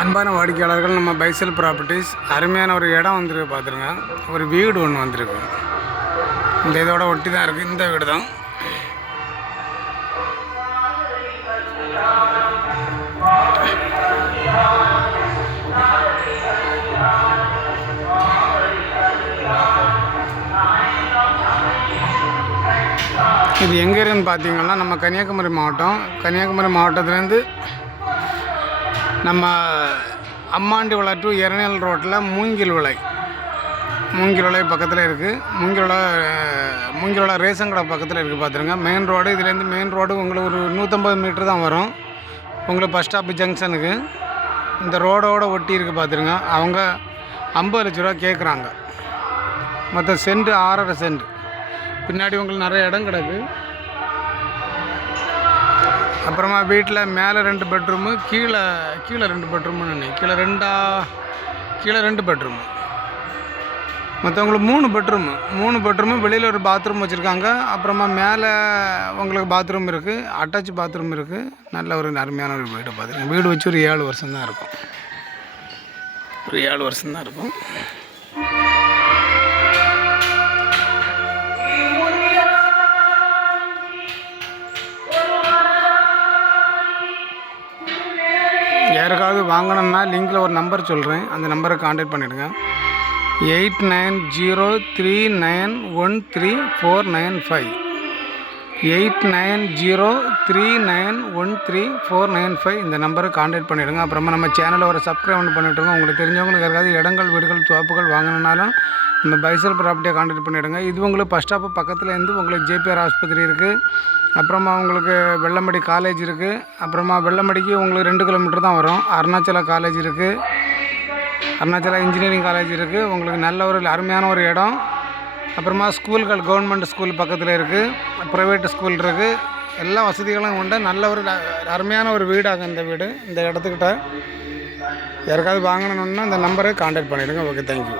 அன்பான வாடிக்கையாளர்கள், நம்ம பைசல் ப்ராப்பர்ட்டிஸ் அருமையான ஒரு இடம் வந்துருக்கு. பார்த்துருங்க, ஒரு வீடு ஒன்று வந்திருக்கு. இந்த இதோட ஒட்டி தான் இருக்குது. இந்த வீடு தான். இது எங்கே இருக்குன்னு பார்த்தீங்கன்னா, நம்ம கன்னியாகுமரி மாவட்டத்துலேருந்து நம்ம அம்மாண்டி விளை டு எரநேல் ரோட்டில் மூங்கில் விளை பக்கத்தில் இருக்குது. மூங்கில் விளை ரேஷன் கடை பக்கத்தில் இருக்குது. பார்த்துருங்க, மெயின் ரோடு. இதுலேருந்து மெயின் ரோடு உங்களுக்கு ஒரு 150 மீட்டர் தான் வரும். உங்களுக்கு பஸ் ஸ்டாப்பு ஜங்ஷனுக்கு இந்த ரோடோடு ஒட்டி இருக்குது. பார்த்துருங்க, அவங்க 50 லட்ச ரூபா கேட்குறாங்க. மொத்தம் சென்ட் 6.5 சென்ட். பின்னாடி உங்களுக்கு நிறைய இடம் கிடக்கு. அப்புறமா வீட்டில் மேலே 2 பெட்ரூமு, கீழே 2 பெட்ரூம்னு நினைக்கிறேன். கீழே 2 பெட்ரூமு. மொத்தம் உங்களுக்கு 3 பெட்ரூமு. வெளியில் ஒரு பாத்ரூம் வச்சுருக்காங்க. அப்புறமா மேலே உங்களுக்கு பாத்ரூம் இருக்குது, அட்டாச் பாத்ரூம் இருக்குது. நல்ல ஒரு அருமையான ஒரு வீடு. பார்த்துருங்க, வீடு வச்சு ஒரு 7 வருஷம் தான் இருக்கும். யாருக்காவது வாங்கணும்னா லிங்கில் ஒரு நம்பர் சொல்கிறேன், அந்த நம்பரை கான்டாக்ட் பண்ணிவிடுங்க. 8903913495. 8903913495. இந்த நம்பருக்கு கான்டாக்ட் பண்ணிவிடுங்க. அப்புறமா நம்ம சேனலை ஒரு சப்ஸ்கிரைப் பண்ணிவிட்டுருங்க. உங்களுக்கு தெரிஞ்சவங்களுக்கு யாருக்காவது இடங்கள், வீடுகள், தோப்புகள் வாங்கணுன்னாலும் நம்ம பைசல் ப்ராப்பர்ட்டியை கான்டாக்ட் பண்ணிவிடுங்க. இது உங்களுக்கு பஸ் ஸ்டாப்பு பக்கத்துலேருந்து உங்களுக்கு ஜேபிஆர் ஆஸ்பத்திரி இருக்குது. அப்புறமா உங்களுக்கு வெள்ளம்படி காலேஜ் இருக்குது. அப்புறமா வெள்ளம்படிக்கு உங்களுக்கு 2 கிலோமீட்டர் தான் வரும். அருணாச்சலா காலேஜ் இருக்குது, அருணாச்சலா இன்ஜினியரிங் காலேஜ் இருக்குது. உங்களுக்கு நல்ல ஒரு அருமையான ஒரு இடம். அப்புறமா ஸ்கூல்கள், கவர்மெண்ட் ஸ்கூல் பக்கத்தில் இருக்குது, ப்ரைவேட் ஸ்கூல் இருக்குது. எல்லா வசதிகளும் உண்டு. நல்ல ஒரு அருமையான ஒரு வீடாகும் இந்த வீடு. இந்த இடத்துக்கிட்ட யாருக்காவது வாங்கணுன்னா இந்த நம்பரை கான்டாக்ட் பண்ணிவிடுங்க. Okay, thank you.